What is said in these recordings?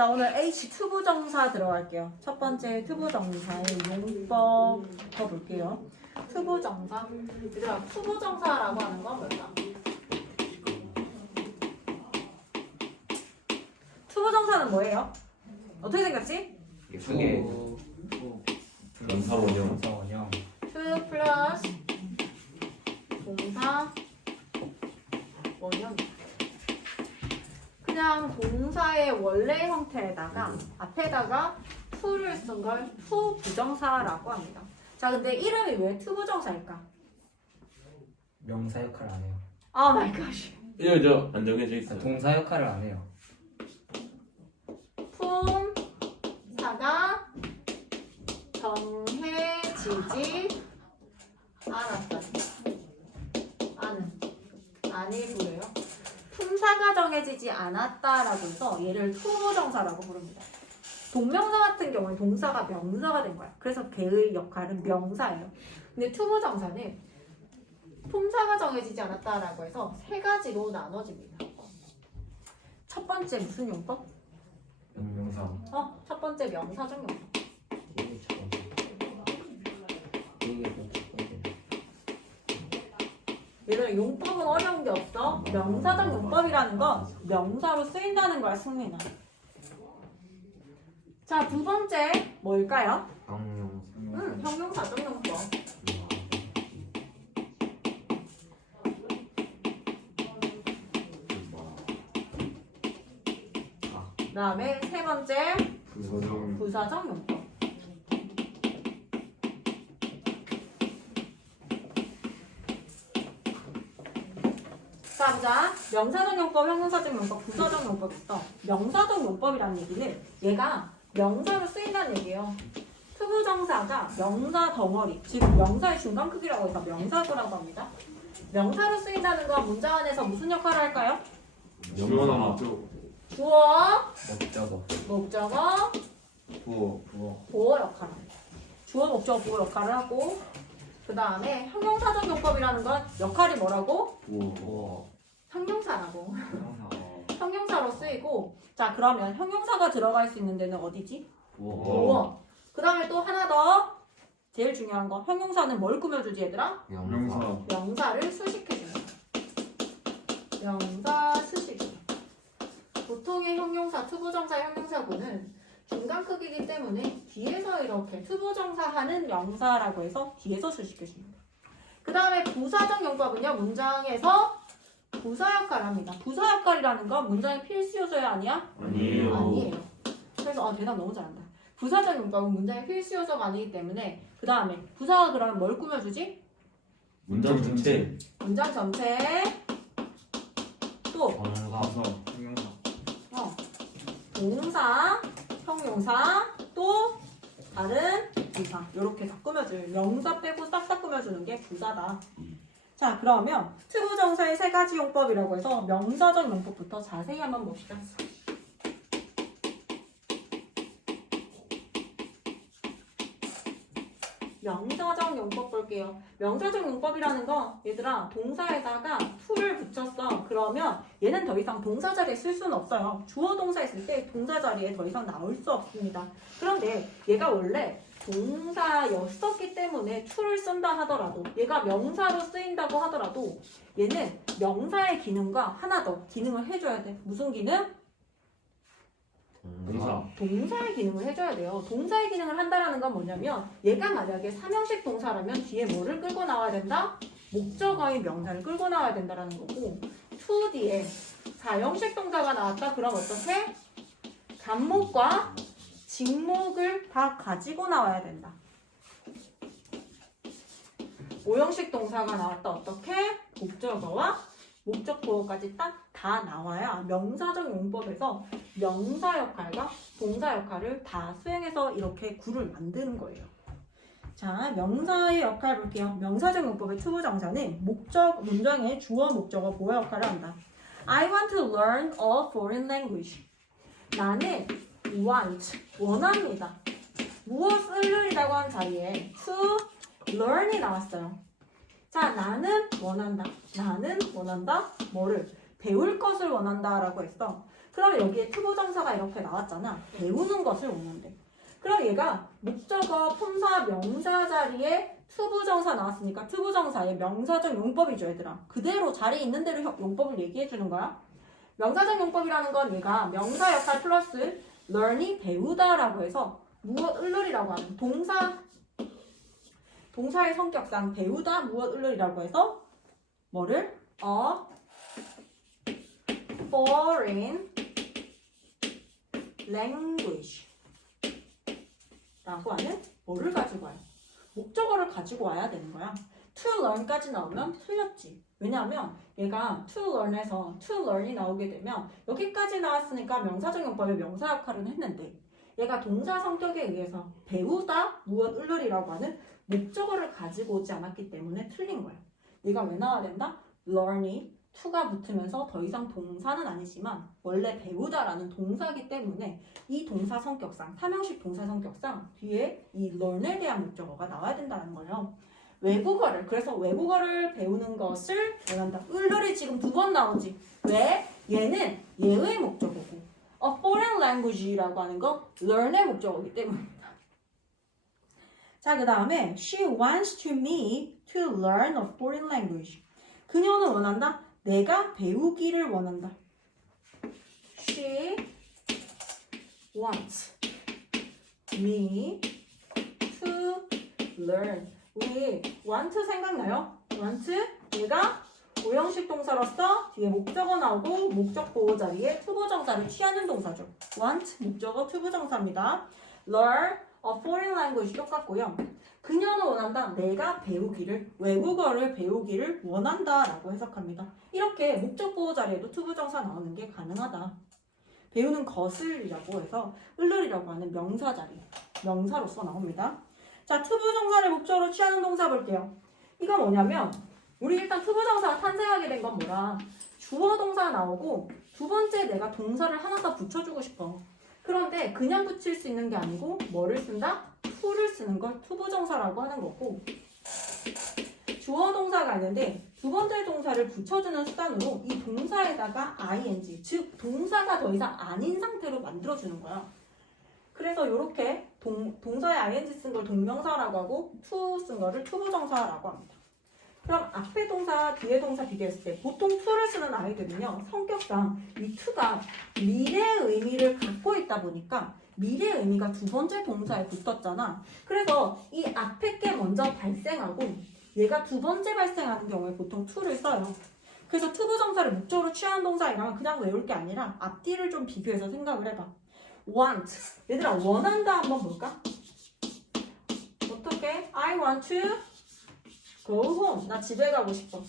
자, 오늘 H 투부정사 들어갈게요. 첫 번째 투부정사의 용법부터 볼게요. 투부정사. 얘들아, 투부정사라고 하는 건 뭘까? 투부정사는 뭐예요? 어떻게 생겼지? 크게 연사 원형. 원형 투 플러스 동사 원형. 그냥 동사의 원래 형태에다가 앞에다가 투를 쓴 걸 투부정사라고 합니다. 자, 근데 이름이 왜 투부정사일까? 명사 역할을 안 해요. 아 마이 갓. 이거 안 정해져 있어요. 동사 역할을 안 해요. 품사가 정해지지 않았다. 아니 그래요? 품사가 정해지지 않았다라고 해서 얘를 투부정사라고 부릅니다. 동명사 같은 경우는 동사가 명사가 된 거야. 그래서 걔의 역할은 명사예요. 근데 투부정사는 품사가 정해지지 않았다라고 해서 세 가지로 나눠집니다. 첫 번째 무슨 용법? 명사. 첫 번째 명사적 용법. 이게 첫 번째. 이게 첫 번째. 얘들아, 용법은 어려운 게 없어. 명사적 용법이라는 건 명사로 쓰인다는 거야, 승민아. 자, 두 번째 뭘까요? 형용사적 용법. 그 다음에 세 번째 부사적 용법. 자, 보자. 명사적 용법, 형용사적 용법, 부사적 용법 있어. 명사적 용법이라는 얘기는 얘가 명사로 쓰인다는 얘기예요. 투부정사가 명사 덩어리, 지금 명사의 중간 크기라고 해서 명사구라고 합니다. 명사로 쓰인다는 건 문장 안에서 무슨 역할을 할까요? 영원한 주어, 목적어. 목적어, 보어 역할을 합니다. 주어, 목적어, 보어 역할을 하고, 그 다음에 형용사적 용법이라는 건 역할이 뭐라고? 형용사라고. 형용사로 쓰이고, 자, 그러면 형용사가 들어갈 수 있는 데는 어디지? 보어. 그 다음에 또 하나 더, 제일 중요한 거, 형용사는 뭘 꾸며주지, 얘들아? 명사를 수식해줍니다. 명사 수식. 보통의 형용사, 투부정사, 형용사구는 중간 크기이기 때문에 뒤에서 이렇게 투부정사 하는 명사라고 해서 뒤에서 수식해줍니다. 그 다음에 부사적 용법은요, 문장에서 부사 역할을 합니다. 부사 역할이라는 건 문장의 필수 요소야, 아니야? 아니에요. 그래서 대답 너무 잘한다. 부사적 용법은 문장의 필수 요소가 아니기 때문에 그 다음에 부사가 그러면 뭘 꾸며주지? 문장 전체. 문장 전체 또 동사, 형용사, 또 다른 부사 이렇게 다 꾸며줄 명사 빼고 싹 다 꾸며주는 게 부사다. 자, 그러면 투부정사의 세 가지 용법이라고 해서 명사적 용법부터 자세히 한번 봅시다. 명사적 용법 볼게요. 명사적 용법이라는 건 얘들아 동사에다가 to를 붙였어. 그러면 얘는 더 이상 동사 자리에 쓸 수는 없어요. 주어 동사 있을 때 동사 자리에 더 이상 나올 수 없습니다. 그런데 얘가 원래 동사였었기 때문에 to를 쓴다 하더라도 얘가 명사로 쓰인다고 하더라도 얘는 명사의 기능과 하나 더 기능을 해줘야 돼. 무슨 기능? 동사의 기능을 해줘야 돼요. 동사의 기능을 한다라는 건 뭐냐면 얘가 만약에 3형식 동사라면 뒤에 뭐를 끌고 나와야 된다? 목적어의 명사를 끌고 나와야 된다라는 거고 to 뒤에 4형식 동사가 나왔다? 그럼 어떻게? 간목과 직목을 다 가지고 나와야 된다. 5형식 동사가 나왔다? 어떻게? 목적어와 목적 보어까지 딱 다 나와야 명사적 용법에서 명사 역할과 동사 역할을 다 수행해서 이렇게 구를 만드는 거예요. 자, 명사의 역할 볼게요. 명사적 용법의 투부정사는 목적 문장의 주어, 목적어, 보어 역할을 한다. I want to learn a foreign language. 나는 원합니다. 무엇을이라고 한 자리에 to learn이 나왔어요. 자, 나는 원한다. 나는 원한다. 뭐를? 배울 것을 원한다라고 했어. 그럼 여기에 투부정사가 이렇게 나왔잖아. 배우는 것을 원한대. 그럼 얘가 목적어, 품사, 명사 자리에 투부정사 나왔으니까 투부정사의 명사적 용법이죠, 얘들아. 그대로 자리에 있는 대로 용법을 얘기해 주는 거야. 명사적 용법이라는 건 얘가 명사 역할 플러스 learn이 배우다라고 해서 무엇 을르리라고 하는 동사의 성격상 배우다 무엇 을르리라고 해서 뭐를? foreign language 라고 하는 뭐를 가지고 와요? 목적어를 가지고 와야 되는 거야. to learn까지 나오면 틀렸지. 왜냐하면 얘가 to learn에서 to learn이 나오게 되면 여기까지 나왔으니까 명사적 용법의 명사 역할은 했는데 얘가 동사 성격에 의해서 배우다 무엇 을르리라고 하는 목적어를 가지고 오지 않았기 때문에 틀린 거야. 얘가 왜 나와야 된다? learn이 to가 붙으면서 더 이상 동사는 아니지만 원래 배우다라는 동사이기 때문에 이 동사 성격상, 삼형식 동사 성격상 뒤에 이 learn에 대한 목적어가 나와야 된다는 거예요. 외국어를, 그래서 외국어를 배우는 것을 원한다. 을들이 지금 2번 나오지. 왜? 얘는 예의 목적어고 a foreign language라고 하는 거 learn의 목적어이기 때문입니다. 자, 그 다음에 she wants to me to learn a foreign language. 그녀는 원한다. 내가 배우기를 원한다. She wants me to learn. 우리 want 생각나요? want 얘가 고형식 동사로서 뒤에 목적어 나오고 목적 보호 자리에 투부정사를 취하는 동사죠. want 목적어 투부정사입니다. learn a foreign language 똑같고요. 그녀는 원한다. 내가 배우기를, 외국어를 배우기를 원한다라고 해석합니다. 이렇게 목적 보호 자리에도 투부정사 나오는 게 가능하다. 배우는 것을이라고 해서 을르리라고 하는 명사 자리, 명사로서 나옵니다. 자, 투부정사를 목적으로 취하는 동사 볼게요. 이건 뭐냐면 우리 일단 투부정사가 탄생하게 된 건 뭐라? 주어 동사 나오고 두 번째 내가 동사를 하나 더 붙여주고 싶어. 그런데 그냥 붙일 수 있는 게 아니고 뭐를 쓴다? to를 쓰는 걸 투부정사라고 하는 거고 주어 동사가 있는데 두 번째 동사를 붙여주는 수단으로 이 동사에다가 ing, 즉 동사가 더 이상 아닌 상태로 만들어주는 거야. 그래서 이렇게 동사에 ing 쓴 걸 동명사라고 하고 to 쓴 거를 투부정사라고 합니다. 그럼 앞에 동사, 뒤에 동사 비교했을 때 보통 to를 쓰는 아이들은요. 성격상 이 to가 미래의 의미를 갖고 있다 보니까 미래의 의미가 두 번째 동사에 붙었잖아. 그래서 이 앞에 게 먼저 발생하고 얘가 두 번째 발생하는 경우에 보통 to를 써요. 그래서 투부정사를 목적으로 취하는 동사이랑 그냥 외울 게 아니라 앞뒤를 좀 비교해서 생각을 해봐. want. 얘들아 원한다 한번 볼까? 어떻게? I want to go home. 나 집에 가고 싶어.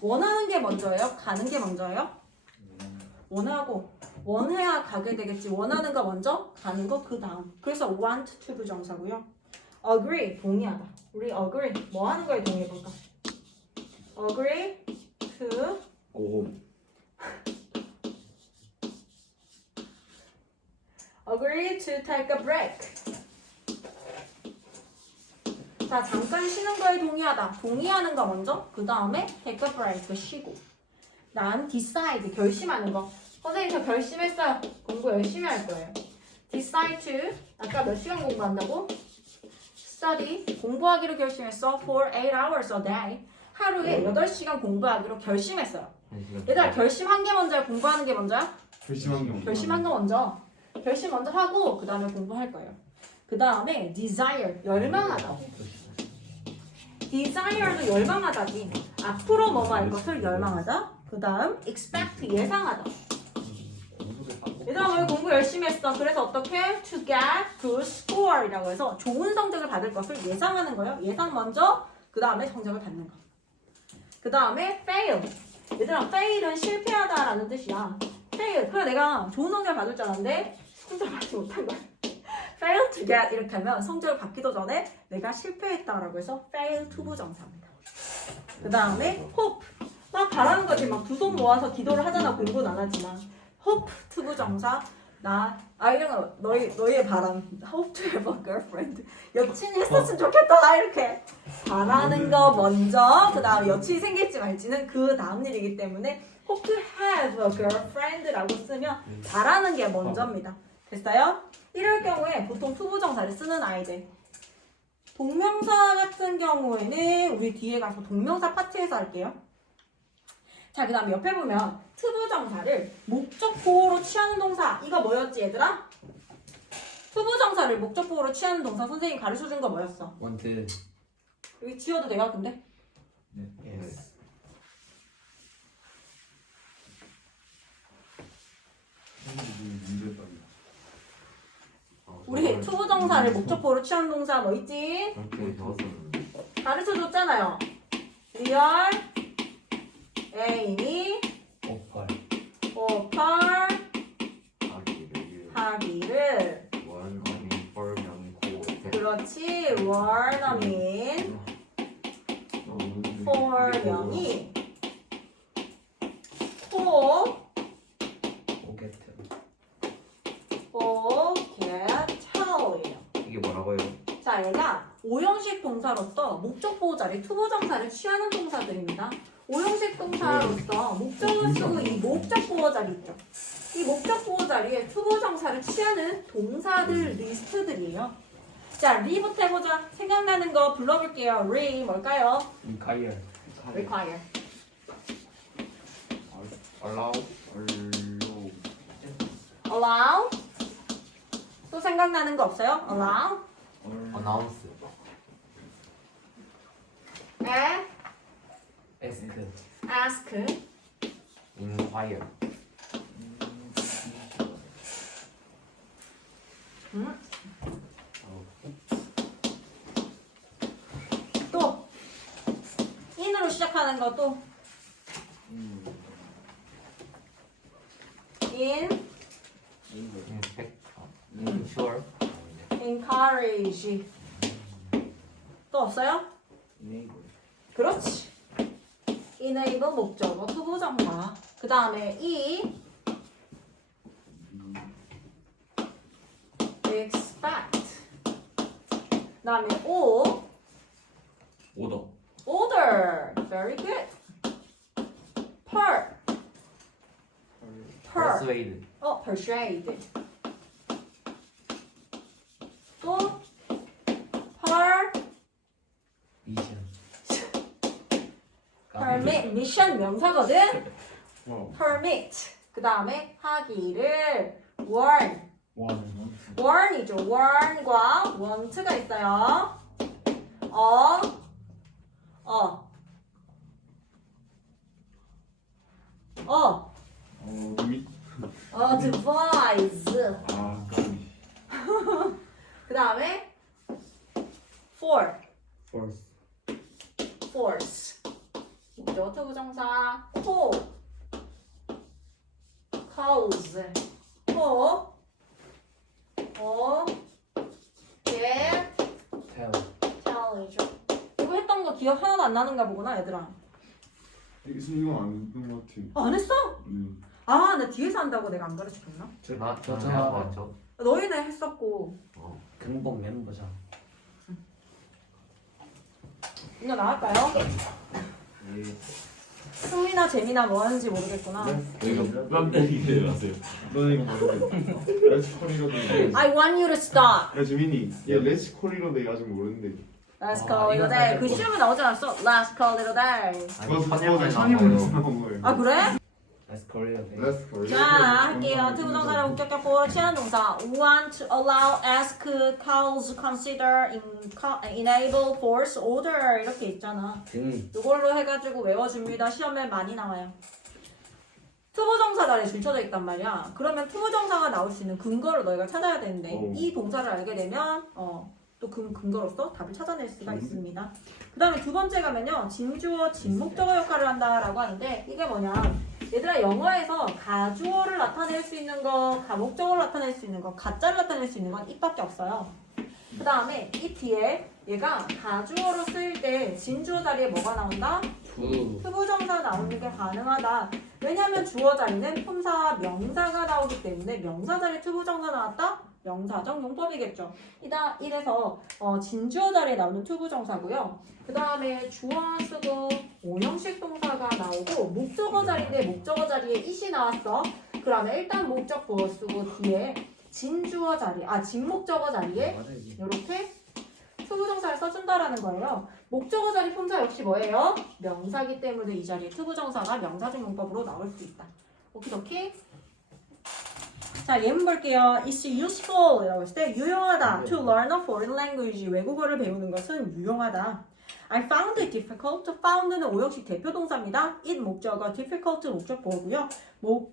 원하는 게 먼저예요? 가는 게 먼저예요? 원하고 원해야 가게 되겠지. 원하는 거 먼저, 가는 거 그 다음. 그래서 want to 부정사고요. agree, 동의하다. 우리 agree, 뭐 하는 거에 동의해볼까? agree to 오. agree to take a break. 자, 잠깐 쉬는 거에 동의하다. 동의하는 거 먼저, 그 다음에 take a break, 쉬고. 난 decide, 결심하는 거. 선생님 저 결심했어요. 공부 열심히 할 거예요. decide to, 아까 몇 시간 공부한다고? study, 공부하기로 결심했어. for 8 hours a day. 하루에 8시간 공부하기로 결심했어요. 얘들아 결심한 게 먼저야? 공부하는 게 먼저야? 결심한 거 먼저. 결심 먼저 하고 그 다음에 공부할 거예요. 그 다음에 desire, 열망하다. desire도 열망하다지. 앞으로 뭐뭐 할 것을 열망하다. 그 다음 expect, 예상하다. 얘들아 오늘 공부 열심히 했어. 그래서 어떻게? to get good score 이라고 해서 좋은 성적을 받을 것을 예상하는 거예요. 예상 먼저, 그 다음에 성적을 받는 거. 그 다음에 fail. 얘들아 fail은 실패하다 라는 뜻이야. fail. 그래 내가 좋은 성적을 받을 줄 알았는데 성적을 받지 못한 거야. fail to get 이렇게 하면 성적을 받기도 전에 내가 실패했다라고 해서 fail to 부정사입니다. 그 다음에 hope. 막 바라는 거지. 막 두 손 모아서 기도를 하잖아. 공부는 안 하지만. hope to 부정사. 이런 거 너희의 바람. hope to have a girlfriend. 여친이 했었으면 좋겠다. 이렇게 바라는 거 먼저. 그 다음에 여친이 생길지 말지는 그 다음 일이기 때문에 hope to have a girlfriend라고 쓰면 바라는 게 먼저입니다. 됐어요? 이럴 경우에 보통 투부정사를 쓰는 아이들. 동명사 같은 경우에는 우리 뒤에 가서 동명사 파트에서 할게요. 자, 그 다음 옆에 보면 투부정사를 목적보호로 취하는 동사. 이거 뭐였지 얘들아? 투부정사를 목적보호로 취하는 동사 선생님이 가르쳐준 거 뭐였어? 원트. 여기 지워도 돼요 근데? 예스. 우리 투부정사를 목적보호로 취하는 동사 뭐 있지? 이렇게 적었었는데. 가르쳐줬잖아요. 리얼, 에이미, 오펄. 오펄, 하기를 하기를. 원어민 뻘명고 그렇지. 원어민, 폴명이, 오게트. 포게탈이에요. 이게 뭐라고요? 자, 얘가 오형식 동사로서 목적보호 자리 투부정사를 취하는 동사들입니다. 오형식 동사로서 목적을 쓰고 이 목적보호 자리 있죠. 이 목적보호 자리에 투부정사를 취하는 동사들 리스트들이에요. 자, 리부터 해보자. 생각나는 거 불러볼게요. 리 뭘까요? 인카이어. require. allow allow. 또 생각나는 거 없어요? allow. announce 에스크. ask. inquire 또 in으로 시작하는 거 또 in, inspect ensure encourage. 또 없어요? 그렇지. enable 목적어 투부정사. 그 다음에 e expect. 그 다음에 o 오더. order. Very good. per. persuade persuade. 또 per. 미션. permit. 미션 명사거든. 와. permit. 그 다음에 하기를 warn. warn이죠. warn과 want가 있어요. advise. 아, 까비. 그 다음에 for. force. force. 목적어 투부정사 call. cause. get. tell. tell이죠. 이거 했던 거 기억 하나도 안 나는가 보구나 얘들아. 이거 안 했던 것 같아. 안 했어? 음. 아, 나 뒤에서 한다고 내가 안 가르쳐줬나? 저는 해야 맞죠? 너희는 했었고. 근본 멤버죠. 이거 나갈까요? 승리나 재미나 뭐 하는지 모르겠구나. 이거 뺨 때리게 하세요. 너는 이거 모르겠어. 레츠 콜리로데이. I want you to stop. 야 주민이, 얘 레츠 콜리로데이 아직 모르는데. Let's call it a day. 그 시험에 나오지 않았어? Let's call it a day. 그거 찬이문에서 나온 거예요. 아, 그래? Let's Korea day. 레츠 콜리. 자, 할게요. 투부정사를 목적격보로 취하는 동사. Want, allow, ask, cause, consider, enable, force, order 이렇게 있잖아. 등. 이걸로 해가지고 외워줍니다. 시험에 많이 나와요. 투부정사 자리에 줄쳐져 있단 말이야. 그러면 투부정사가 나올 수 있는 근거를 너희가 찾아야 되는데 오. 이 동사를 알게 되면 또 그 근거로서 답을 찾아낼 수가 있습니다. 그 다음에 두 번째 가면요. 진주어, 진목적어 역할을 한다라고 하는데 이게 뭐냐. 얘들아 영어에서 가주어를 나타낼 수 있는 거, 가목적어를 나타낼 수 있는 거, 가짜를 나타낼 수 있는 건 입밖에 없어요. 그 다음에 이 뒤에 얘가 가주어로 쓰일 때 진주어 자리에 뭐가 나온다? 두. 투부정사 나오는 게 가능하다. 왜냐하면 주어 자리는 품사, 명사가 나오기 때문에 명사 자리에 투부정사 나왔다? 명사적 용법이겠죠. 이래서 진주어 자리에 나오는 투부정사고요. 그 다음에 주어 쓰고 오형식 동사가 나오고 목적어 자리인데 목적어 자리에 it이 나왔어. 그러면 일단 목적 보어 쓰고 뒤에 진주어 자리, 진목적어 자리에 맞아 이게. 이렇게 투부정사를 써준다라는 거예요. 목적어 자리 품사 역시 뭐예요? 명사기 때문에 이 자리에 투부정사가 명사적 용법으로 나올 수 있다. 오키도키. 자, 예문 볼게요. It's useful 이라고 했을 때 유용하다. To learn a foreign language. 외국어를 배우는 것은 유용하다. I found it difficult. found는 오형식 대표 동사입니다. it 목적어, difficult 목적 보고요.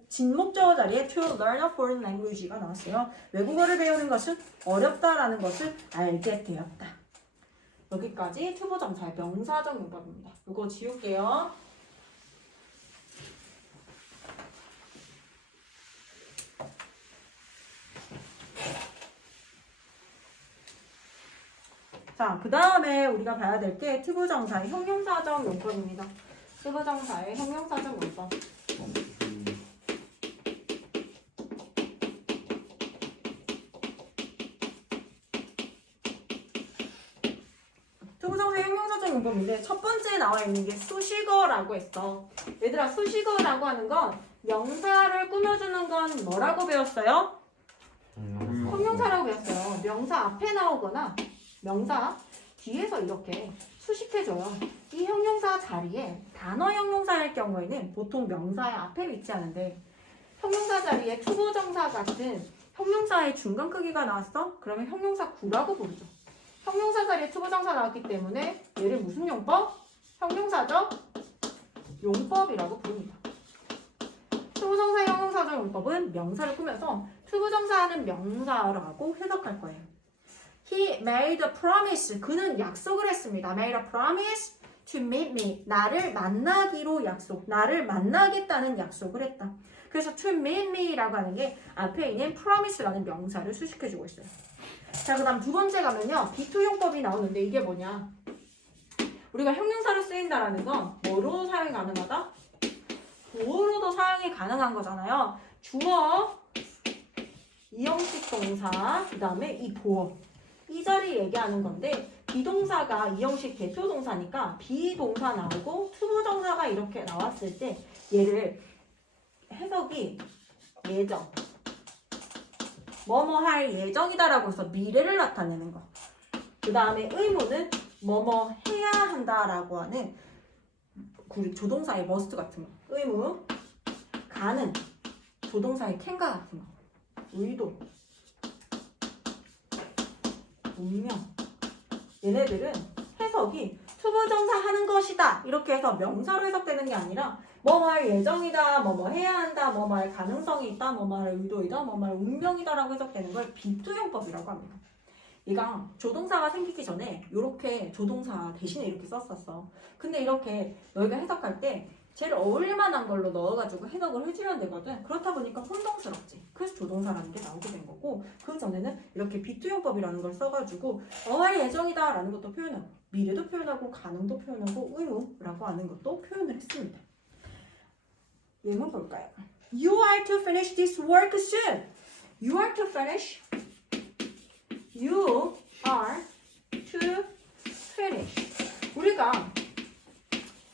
진목적어 자리에 to learn a foreign language가 나왔어요. 외국어를 배우는 것은 어렵다라는 것을 알게 되었다. 여기까지 투부정사의 명사적 용법입니다. 이거 지울게요. 자, 그 다음에 우리가 봐야 될 게 투부정사의 형용사적 용법입니다. 투부정사의 형용사적 용법. 투부정사의 형용사적 용법인데 첫 번째에 나와 있는 게 수식어라고 했어. 얘들아, 수식어라고 하는 건 명사를 꾸며주는 건 뭐라고 배웠어요? 형용사라고 배웠어요. 명사 앞에 나오거나 명사 뒤에서 이렇게 수식해줘요. 이 형용사 자리에 단어 형용사일 경우에는 보통 명사의 앞에 위치하는데 형용사 자리에 투부정사 같은 형용사의 중간 크기가 나왔어? 그러면 형용사 구라고 부르죠. 형용사 자리에 투부정사 나왔기 때문에 얘를 무슨 용법? 형용사적 용법이라고 부릅니다. 투부정사 형용사적 용법은 명사를 꾸며서 투부정사하는 명사라고 해석할 거예요. He made a promise. 그는 약속을 했습니다. made a promise to meet me. 나를 만나기로 약속. 나를 만나겠다는 약속을 했다. 그래서 to meet me라고 하는 게 앞에 있는 promise라는 명사를 수식해주고 있어요. 자, 그 다음 두 번째 가면요. 비투용법이 나오는데 이게 뭐냐. 우리가 형용사로 쓰인다라는 건 뭐로 사용이 가능하다? 보어로도 사용이 가능한 거잖아요. 주어, 이형식 동사, 그 다음에 이 보어. 이 자리 얘기하는 건데 비동사가 이형식 대표 동사니까 비동사 나오고 투부정사가 이렇게 나왔을 때 얘를 해석이 예정 뭐뭐 할 예정이다라고 해서 미래를 나타내는 거. 그 다음에 의무는 뭐뭐 해야 한다라고 하는 조동사의 must 같은 거. 의무, 가능, 조동사의 can과 같은 거. 의도, 운명. 얘네들은 해석이 투부정사 하는 것이다 이렇게 해서 명사로 해석되는 게 아니라 뭐뭐 할 예정이다, 뭐뭐 해야 한다, 뭐뭐 할 가능성이 있다, 뭐뭐 할 의도이다, 뭐뭐 할 운명이다 라고 해석되는 걸 비투용법이라고 합니다. 얘가 조동사가 생기기 전에 이렇게 조동사 대신에 이렇게 썼었어. 근데 이렇게 너희가 해석할 때 제일 어울릴 만한 걸로 넣어가지고 해석을 해주면 되거든. 그렇다 보니까 혼동스럽지. 그래서 조동사라는 게 나오게 된 거고 그 전에는 이렇게 비투용법이라는 걸 써가지고 할 예정이다 라는 것도 표현하고 미래도 표현하고 가능도 표현하고 의무라고 하는 것도 표현을 했습니다. 예문 볼까요? You are to finish this work soon. You are to finish. You are to finish. 우리가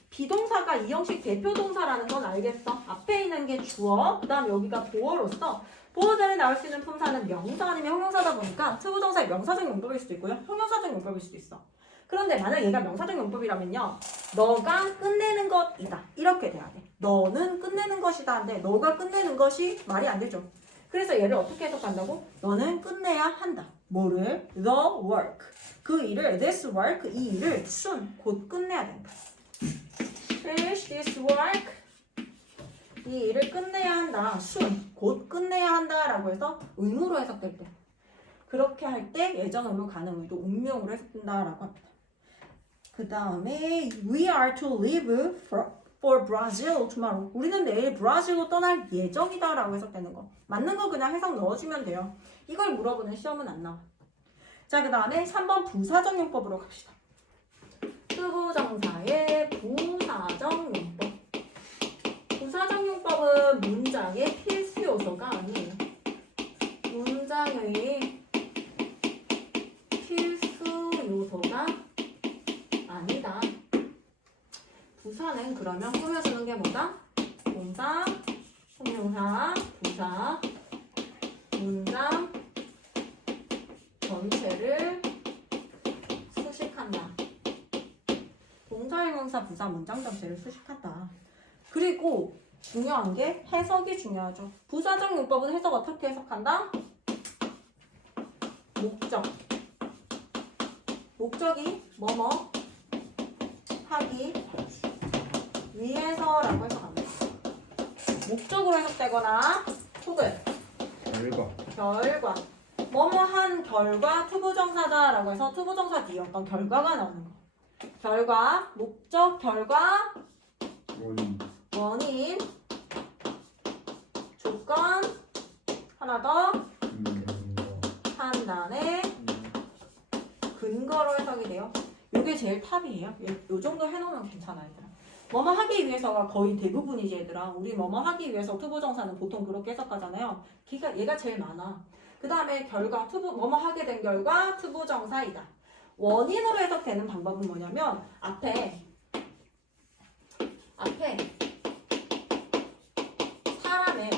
비동사가 이형식 대표 동사라는 건 알겠어. 앞에 있는 게 주어, 그 다음 여기가 보어로서 보어 자리에 나올 수 있는 품사는 명사 아니면 형용사다 보니까 투부정사의 명사적 용법일 수도 있고요. 형용사적 용법일 수도 있어. 그런데 만약 얘가 명사적 용법이라면요. 너가 끝내는 것이다. 이렇게 돼야 돼. 너는 끝내는 것이다. 근데 너가 끝내는 것이 말이 안 되죠. 그래서 얘를 어떻게 해석한다고? 너는 끝내야 한다. 뭐를? The work. 그 일을, this work, 이 일을 soon, 곧 끝내야 된다. Finish this work. 이 일을 끝내야 한다. soon, 곧 끝내야 한다. 라고 해서 의무로 해석될 때. 그렇게 할 때 예정, 의무, 가능, 의도, 운명으로 해석된다. 라고 합니다. 그 다음에 We are to leave for Brazil tomorrow. 우리는 내일 브라질로 떠날 예정이다. 라고 해석되는 거. 맞는 거 그냥 해석 넣어주면 돼요. 이걸 물어보는 시험은 안 나와. 자, 그 다음에 3번 부사적 용법으로 갑시다. 투부정사의 부사적 용법. 부사적 용법은 문장의 필수 요소가 아니에요. 문장의 동사는 그러면 꾸며 쓰는 게 뭐다? 동사, 형용사, 부사, 문장 전체를 수식한다. 동사, 형용사, 부사, 문장 전체를 수식한다. 그리고 중요한 게 해석이 중요하죠. 부사적 용법은 해석 어떻게 해석한다? 목적. 목적이 뭐뭐 하기 위해서라고 해석합니다. 목적으로 해석되거나 혹은 결과 뭐뭐한 결과 투부정사다라고 해서 투부정사 뒤에 어떤 결과가 나오는 거. 결과, 목적, 결과, 원인, 조건, 하나 더 판단의 근거로 해석이 돼요. 이게 제일 탑이에요. 요 정도 해놓으면 괜찮아요. 얘들아. 뭐뭐 하기 위해서가 거의 대부분이지 얘들아. 우리 뭐뭐 하기 위해서 투부정사는 보통 그렇게 해석하잖아요. 얘가 제일 많아. 그 다음에 결과, 뭐뭐 하게 된 결과 투부정사이다. 원인으로 해석되는 방법은 뭐냐면 앞에 사람의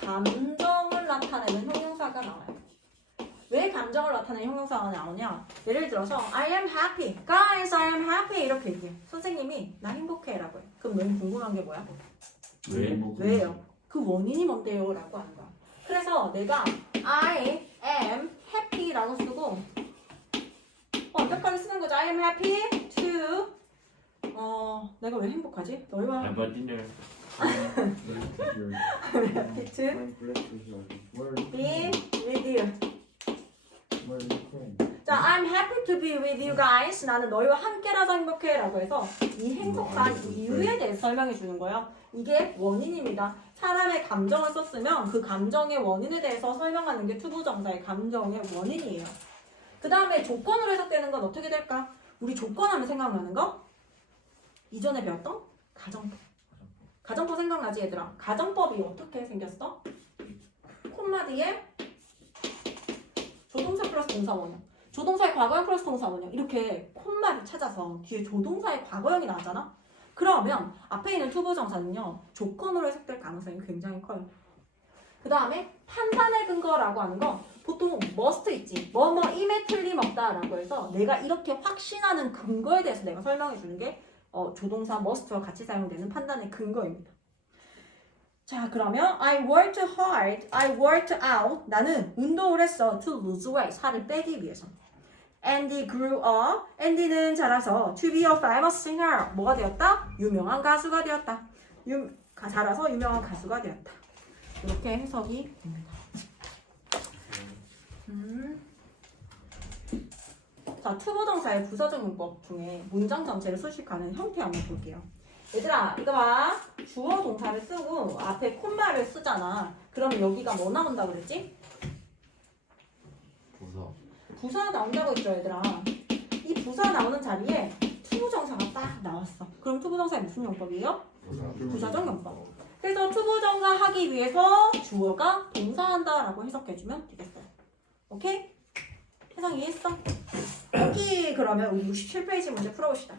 감정을 나타내는 형용사가 나와요. 왜 감정을 나타내는 형용사가 나오냐? 예를 들어서 I am happy, guys, I am happy 이렇게 얘기해. 선생님이 나 행복해라고 해. 그럼 너무 궁금한 게 뭐야? 왜? 왜요? 그 원인이 뭔데요? 라고 하는 거야. 그래서 내가 I am happy라고 쓰고 완벽하게 쓰는 거죠. I am happy to 내가 왜 행복하지? 너희와 I'm a dinner. happy to be with you. 자, I'm happy to be with you guys. 나는 너희와 함께라서 행복해라고 해서 이 행복한 이유에 대해서 설명해 주는 거예요. 이게 원인입니다. 사람의 감정을 썼으면 그 감정의 원인에 대해서 설명하는 게 투부정사의 감정의 원인이에요. 그 다음에 조건으로 해석되는 건 어떻게 될까? 우리 조건하면 생각나는 거? 이전에 배웠던 가정법. 가정법 생각나지 얘들아? 가정법이 어떻게 생겼어? 콤마 뒤에 조동사 플러스 동사 원형. 조동사의 과거형 플러스 동사 원형. 이렇게 콤마를 찾아서 뒤에 조동사의 과거형이 나왔잖아? 그러면 앞에 있는 투부정사는요. 조건으로 해석될 가능성이 굉장히 커요. 그 다음에 판단의 근거라고 하는 거 보통 must 있지. 뭐뭐임에 틀림없다라고 해서 내가 이렇게 확신하는 근거에 대해서 내가 설명해 주는 게 조동사 must와 같이 사용되는 판단의 근거입니다. 자, 그러면 I worked hard, I worked out. 나는 운동을 했어. To lose weight. 살을 빼기 위해서. Andy grew up. Andy는 자라서 to be a famous singer. 뭐가 되었다? 유명한 가수가 되었다. 자라서 유명한 가수가 되었다. 이렇게 해석이 됩니다. 자, 투부정사의 부사적 용법 중에 문장 전체를 수식하는 형태 한번 볼게요. 얘들아, 이거 봐. 주어 동사를 쓰고 앞에 콤마를 쓰잖아. 그러면 여기가 뭐 나온다고 그랬지? 부사 나온다고 했죠, 얘들아. 이 부사 나오는 자리에 투부정사가 딱 나왔어. 그럼 투부정사의 무슨 용법이에요? 부사적 용법. 그래서 투부정사 하기 위해서 주어가 동사한다라고 해석해주면 되겠어요. 오케이? 해석 이해했어? 여기 그러면 우리 67페이지 문제 풀어봅시다.